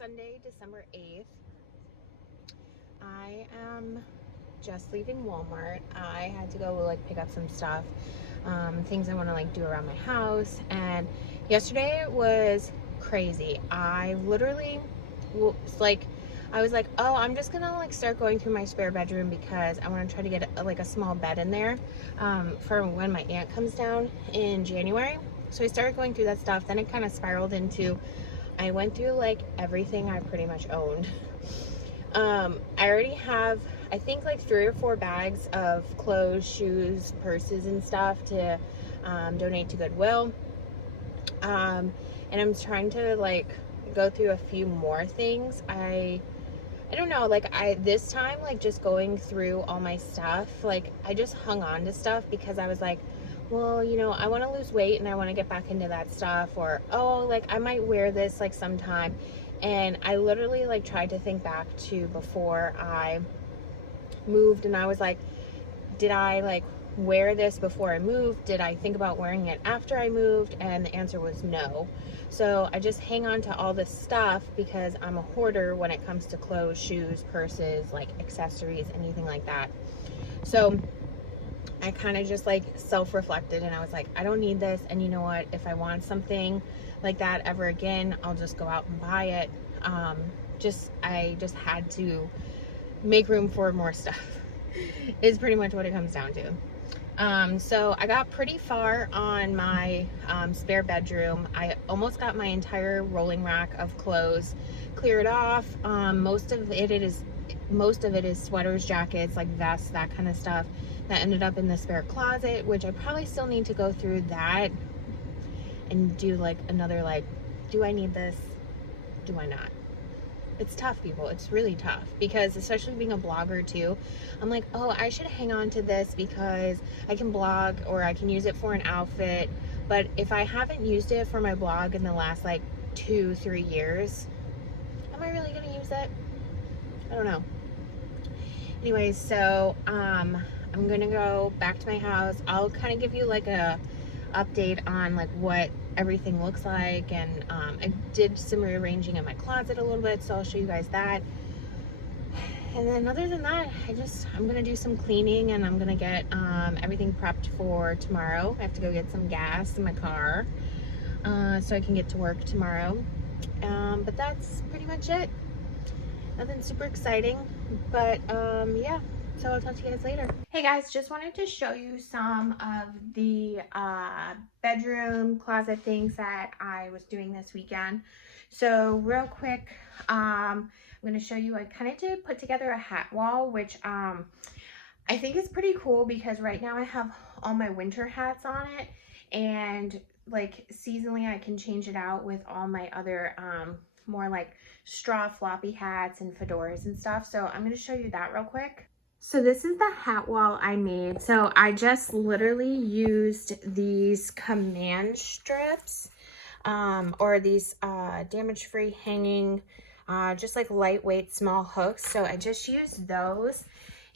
Sunday, December 8th. I am just leaving Walmart. I had to go like pick up some stuff, things I want to like do around my house. And yesterday was crazy. I literally was like, oh, I'm just gonna like start going through my spare bedroom because I want to try to get a small bed in there for when my aunt comes down in January. So I started going through that stuff. Then it kind of spiraled into, I went through like everything I pretty much owned. I already have, I think, like 3 or 4 bags of clothes, shoes, purses, and stuff to donate to Goodwill. And I'm trying to like go through a few more things. I don't know, like this time, like just going through all my stuff, like I just hung on to stuff because I was like, well, you know, I want to lose weight and I want to get back into that stuff, or oh, like I might wear this like sometime. And I literally like tried to think back to before I moved, and I was like, did I like wear this before I moved? Did I think about wearing it after I moved? And the answer was no. So I just hang on to all this stuff because I'm a hoarder when it comes to clothes, shoes, purses, like accessories, anything like that. So I kind of just like self-reflected and I was like, I don't need this. And you know what? If I want something like that ever again, I'll just go out and buy it. I just had to make room for more stuff is pretty much what it comes down to. So I got pretty far on my spare bedroom. I almost got my entire rolling rack of clothes cleared off. Most of it is sweaters, jackets, like vests, that kind of stuff that ended up in the spare closet, which I probably still need to go through that and do like another, like, do I need this? Do I not? It's tough, people. It's really tough because, especially being a blogger too, I'm like, oh, I should hang on to this because I can blog or I can use it for an outfit. But if I haven't used it for my blog in the last like 2-3 years, am I really gonna use it? I don't know. Anyways, so I'm gonna go back to my house. I'll kind of give you like a update on like what everything looks like, and I did some rearranging in my closet a little bit, so I'll show you guys that. And then other than that, I'm gonna do some cleaning and I'm gonna get everything prepped for tomorrow. I have to go get some gas in my car so I can get to work tomorrow. But that's pretty much it. Nothing super exciting, but yeah, so I'll talk to you guys later. Hey guys, just wanted to show you some of the bedroom closet things that I was doing this weekend. So real quick, I'm going to show you, I kind of did put together a hat wall, which I think is pretty cool because right now I have all my winter hats on it, and like seasonally I can change it out with all my other more like straw floppy hats and fedoras and stuff. So I'm going to show you that real quick. So this is the hat wall I made. So I just literally used these command strips or these damage-free hanging, just like lightweight small hooks. So I just used those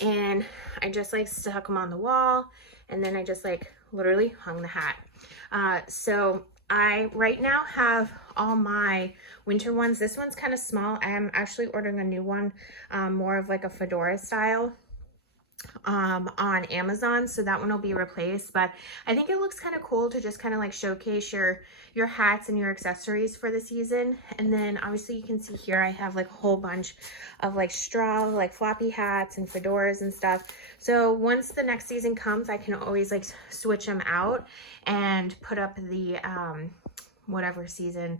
and I just like stuck them on the wall, and then I just like literally hung the hat. So I right now have all my winter ones. This one's kind of small. I am actually ordering a new one, more of like a fedora style, on Amazon, so that one will be replaced. But I think it looks kind of cool to just kind of like showcase your hats and your accessories for the season. And then obviously you can see here I have like a whole bunch of like straw like floppy hats and fedoras and stuff. So once the next season comes, I can always like switch them out and put up the whatever seasonal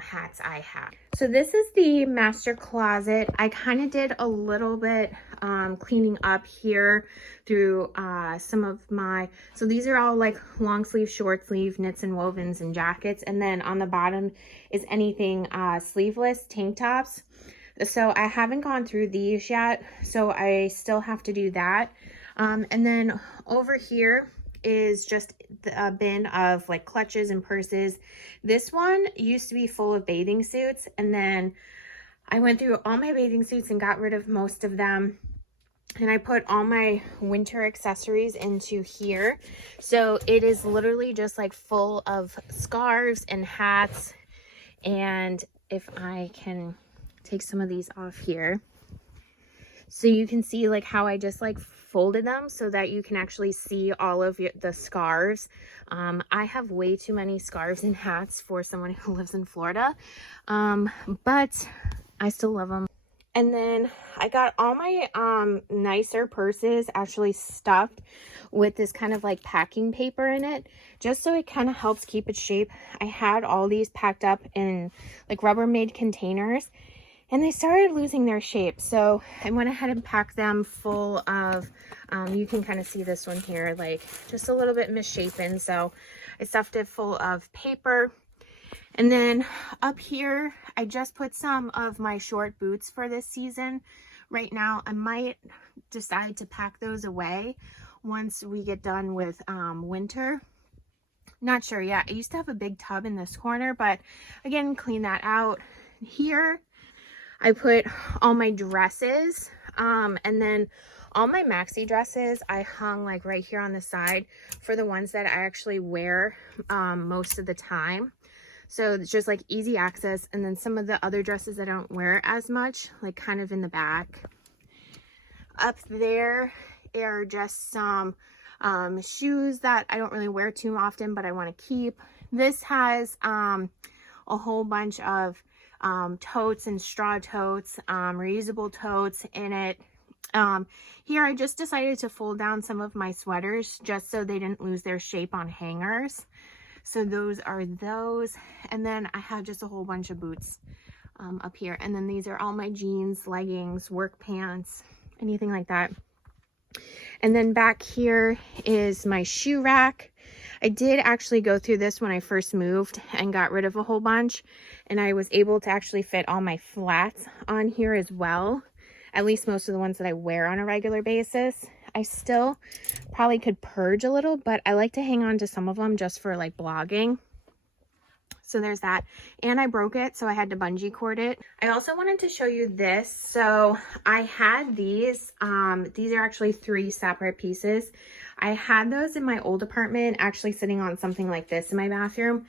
hats I have. So this is the master closet. I kind of did a little bit cleaning up here through some of my, so these are all like long sleeve, short sleeve, knits and wovens and jackets, and then on the bottom is anything sleeveless tank tops. So I haven't gone through these yet, so I still have to do that. And then over here is just a bin of like clutches and purses. This one used to be full of bathing suits, and then I went through all my bathing suits and got rid of most of them, and I put all my winter accessories into here. So it is literally just like full of scarves and hats and if I can take some of these off here. So you can see like how I just like folded them so that you can actually see all of the scarves. I have way too many scarves and hats for someone who lives in Florida, but I still love them. And then I got all my nicer purses actually stuffed with this kind of like packing paper in it, just so it kind of helps keep its shape. I had all these packed up in like Rubbermaid containers, and they started losing their shape. So I went ahead and packed them full of, you can kind of see this one here, like just a little bit misshapen. So I stuffed it full of paper. And then up here, I just put some of my short boots for this season. Right now, I might decide to pack those away once we get done with winter. Not sure yet. I used to have a big tub in this corner, but again, clean that out. Here, I put all my dresses, and then all my maxi dresses I hung like right here on the side for the ones that I actually wear most of the time. So it's just like easy access. And then some of the other dresses I don't wear as much, like kind of in the back. Up there are just some shoes that I don't really wear too often, but I want to keep. This has a whole bunch of totes and straw totes, reusable totes in it. Here I just decided to fold down some of my sweaters just so they didn't lose their shape on hangers. So those are those. And then I have just a whole bunch of boots up here. And then these are all my jeans, leggings, work pants, anything like that. And then back here is my shoe rack. I did actually go through this when I first moved and got rid of a whole bunch. And I was able to actually fit all my flats on here as well. At least most of the ones that I wear on a regular basis. I still probably could purge a little, but I like to hang on to some of them just for like blogging. So there's that. And I broke it, so I had to bungee cord it. I also wanted to show you this. So I had these. These are actually 3 separate pieces. I had those in my old apartment, actually sitting on something like this in my bathroom.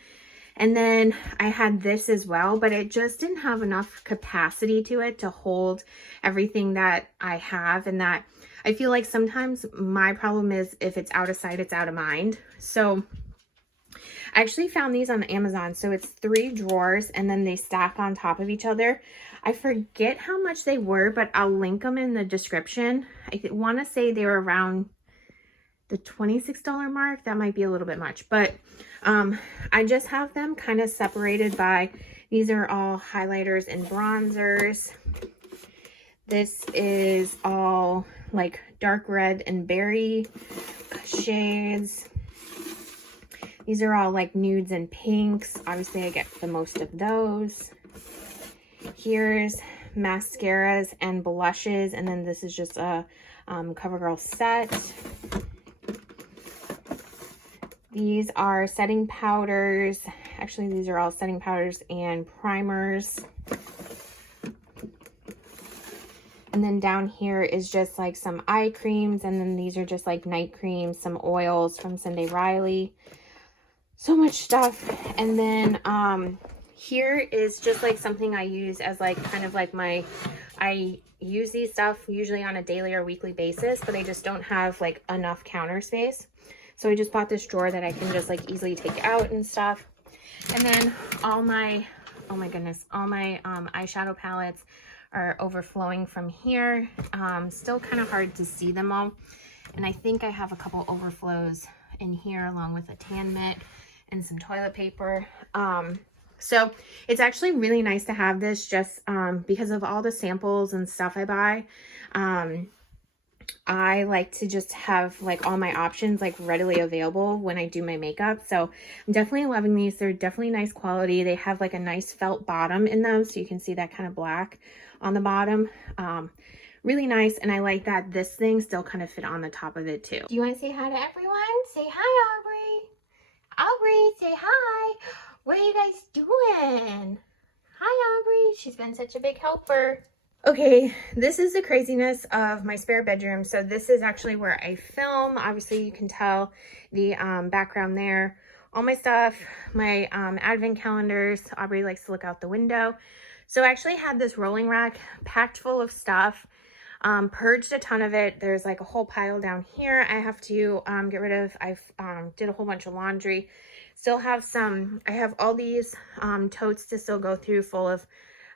And then I had this as well, but it just didn't have enough capacity to it to hold everything that I have. And that I feel like sometimes my problem is if it's out of sight, it's out of mind. So I actually found these on Amazon. So it's 3 drawers and then they stack on top of each other. I forget how much they were, but I'll link them in the description. I want to say they were around the $26 mark. That might be a little bit much, but I just have them kind of separated by, these are all highlighters and bronzers. This is all like dark red and berry shades. These are all like nudes and pinks. Obviously I get the most of those. Here's mascaras and blushes, and then this is just a CoverGirl set. These are setting powders. Actually, these are all setting powders and primers. And then down here is just like some eye creams. And then these are just like night creams, some oils from Sunday Riley. So much stuff. And then here is just like something I use as like kind of like I use these stuff usually on a daily or weekly basis, but I just don't have like enough counter space. So I just bought this drawer that I can just like easily take out and stuff. And then all my, oh my goodness, all my eyeshadow palettes are overflowing from here. Still kind of hard to see them all. And I think I have a couple overflows in here along with a tan mitt and some toilet paper. So it's actually really nice to have this just because of all the samples and stuff I buy. I like to just have like all my options like readily available when I do my makeup. So I'm definitely loving these. They're definitely nice quality. They have like a nice felt bottom in them, so you can see that kind of black on the bottom. Really nice. And I like that this thing still kind of fit on the top of it too. Do you want to say hi to everyone? Say hi, Aubrey. Aubrey, say hi. What are you guys doing? Hi, Aubrey. She's been such a big helper. Okay, this is the craziness of my spare bedroom. So this is actually where I film. Obviously, you can tell the background there. all my stuff, my advent calendars. Aubrey likes to look out the window. So I actually had this rolling rack packed full of stuff, purged a ton of it. There's like a whole pile down here I have to get rid of. I've did a whole bunch of laundry. Still have some, I have all these totes to still go through full of,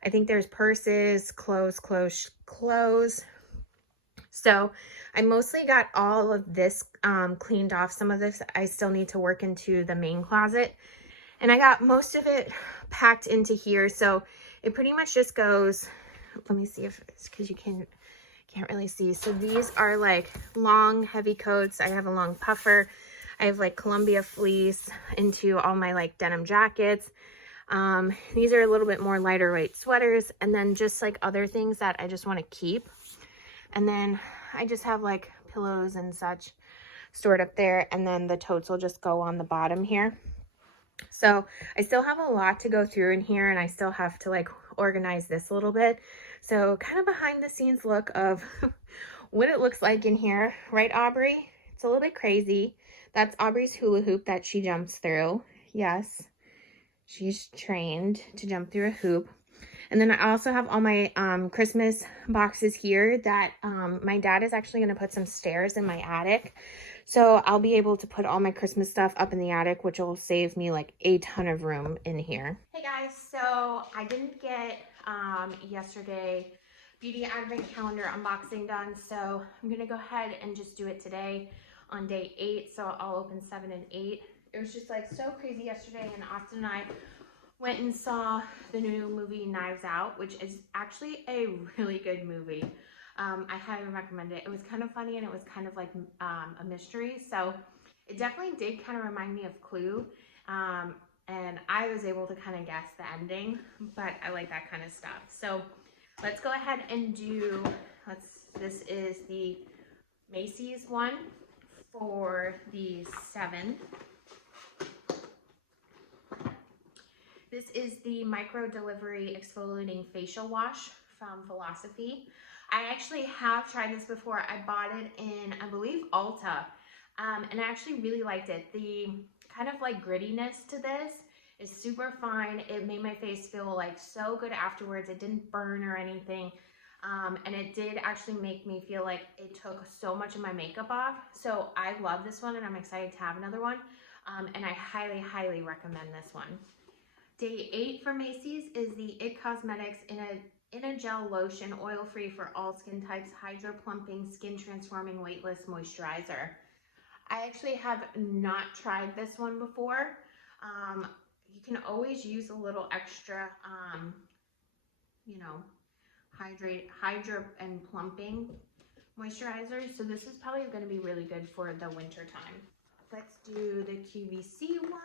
I think there's purses, clothes. So I mostly got all of this cleaned off. Some of this I still need to work into the main closet. And I got most of it packed into here. So it pretty much just goes, let me see if it's, because you can't really see. So these are like long, heavy coats. I have a long puffer. I have like Columbia fleece into all my like denim jackets. These are a little bit more lighter weight sweaters, and then just like other things that I just want to keep. And then I just have like pillows and such stored up there, and then the totes will just go on the bottom here. So I still have a lot to go through in here, and I still have to like organize this a little bit. So kind of behind the scenes look of what it looks like in here, right, Aubrey? It's a little bit crazy. That's Aubrey's hula hoop that she jumps through. Yes, she's trained to jump through a hoop. And then I also have all my Christmas boxes here that my dad is actually going to put some stairs in my attic. So I'll be able to put all my Christmas stuff up in the attic, which will save me like a ton of room in here. Hey guys, so I didn't get yesterday beauty advent calendar unboxing done. So I'm going to go ahead and just do it today on day 8. So I'll open 7 and 8. It was just like so crazy yesterday, and Austin and I went and saw the new movie Knives Out, which is actually a really good movie. I highly recommend it. It was kind of funny, and it was kind of like a mystery. So it definitely did kind of remind me of Clue. And I was able to kind of guess the ending, but I like that kind of stuff. So let's go ahead and do, this is the Macy's one for the 7. This is the Micro Delivery Exfoliating Facial Wash from Philosophy. I actually have tried this before. I bought it in, I believe, Ulta, and I actually really liked it. The kind of like grittiness to this is super fine. It made my face feel like so good afterwards. It didn't burn or anything, and it did actually make me feel like it took so much of my makeup off. So I love this one, and I'm excited to have another one, and I highly, highly recommend this one. Day 8 for Macy's is the IT Cosmetics in a gel lotion, oil-free for all skin types, hydro plumping, skin transforming, weightless moisturizer. I actually have not tried this one before. You can always use a little extra, you know, hydro and plumping moisturizer. So this is probably going to be really good for the winter time. Let's do the QVC one.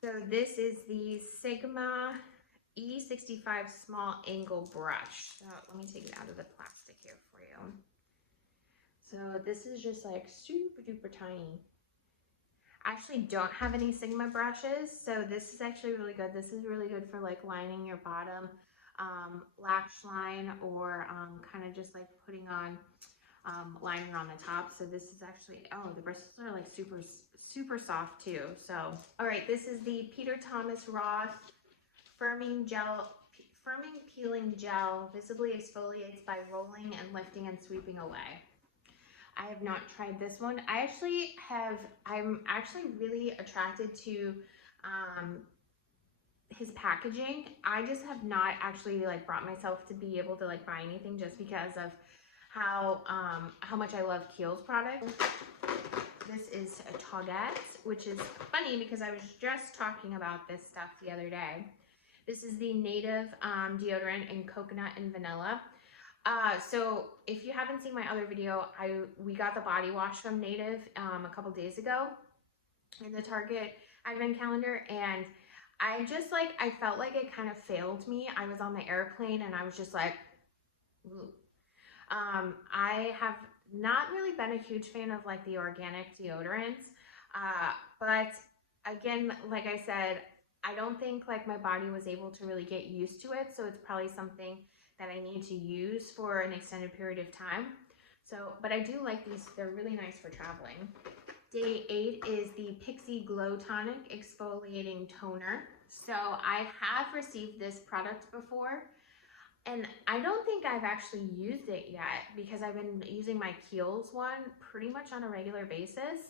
So this is the Sigma E65 small angle brush. So let me take it out of the plastic here for you. So this is just like super duper tiny. I actually don't have any Sigma brushes, so this is actually really good. This is really good for like lining your bottom lash line, or kind of just like putting on liner on the top. So this is actually, oh, the bristles are like super soft too. So all right, this is the Peter Thomas Roth firming peeling gel, visibly exfoliates by rolling and lifting and sweeping away. I have not tried this one. I'm actually really attracted to his packaging. I just have not actually like brought myself to be able to like buy anything, just because of how much I love Kiehl's product. This is a Toggette, which is funny because I was just talking about this stuff the other day. This is the Native deodorant in coconut and vanilla. So if you haven't seen my other video, we got the body wash from Native a couple days ago in the Target advent calendar, and I felt like it kind of failed me. I was on the airplane and I was just like, ooh. I have not really been a huge fan of like the organic deodorants, but again, like I said, I don't think like my body was able to really get used to it, so it's probably something that I need to use for an extended period of time. So, but I do like these. They're really nice for traveling. Day 8 is the Pixie Glow Tonic Exfoliating Toner. So I have received this product before, and I don't think I've actually used it yet because I've been using my Kiehl's one pretty much on a regular basis.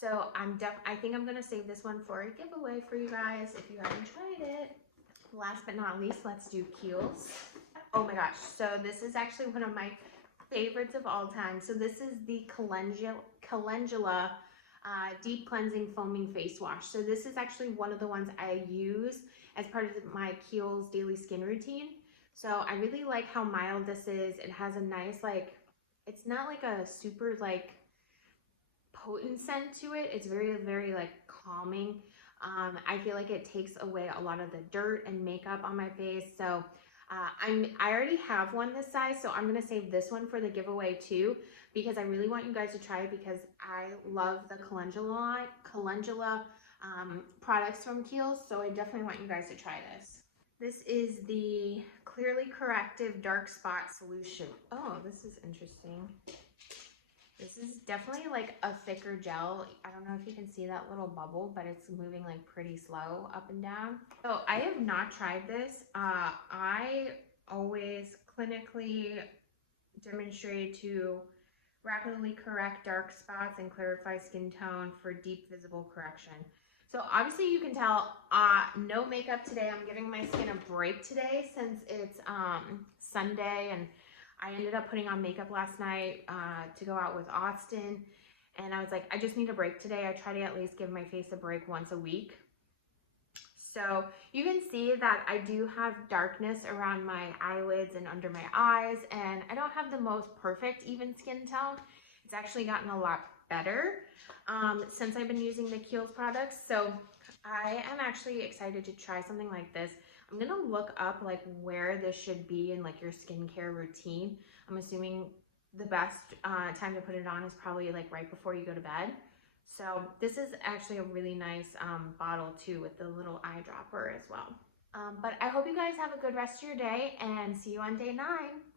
So I think I'm gonna save this one for a giveaway for you guys if you haven't tried it. Last but not least, let's do Kiehl's. Oh my gosh, so this is actually one of my favorites of all time. So this is the Calendula Deep Cleansing Foaming Face Wash. So this is actually one of the ones I use as part of my Kiehl's daily skin routine. So I really like how mild this is. It has a nice, like, it's not like a super like potent scent to it. It's very, very like calming. I feel like it takes away a lot of the dirt and makeup on my face. So I already have one this size, so I'm gonna save this one for the giveaway too, because I really want you guys to try it because I love the Calendula products from Kiehl's. So I definitely want you guys to try this. This is the Clearly Corrective Dark Spot Solution. Oh, this is interesting. This is definitely like a thicker gel. I don't know if you can see that little bubble, but it's moving like pretty slow up and down. So I have not tried this. I always clinically demonstrate to rapidly correct dark spots and clarify skin tone for deep visible correction. So obviously you can tell no makeup today. I'm giving my skin a break today since it's Sunday, and I ended up putting on makeup last night to go out with Austin, and I was like, I just need a break today. I try to at least give my face a break once a week. So you can see that I do have darkness around my eyelids and under my eyes, and I don't have the most perfect even skin tone. It's actually gotten a lot better since I've been using the Kiehl's products. So I am actually excited to try something like this. I'm gonna look up like where this should be in like your skincare routine. I'm assuming the best time to put it on is probably like right before you go to bed. So this is actually a really nice bottle too, with the little eyedropper as well. But I hope you guys have a good rest of your day, and see you on day 9.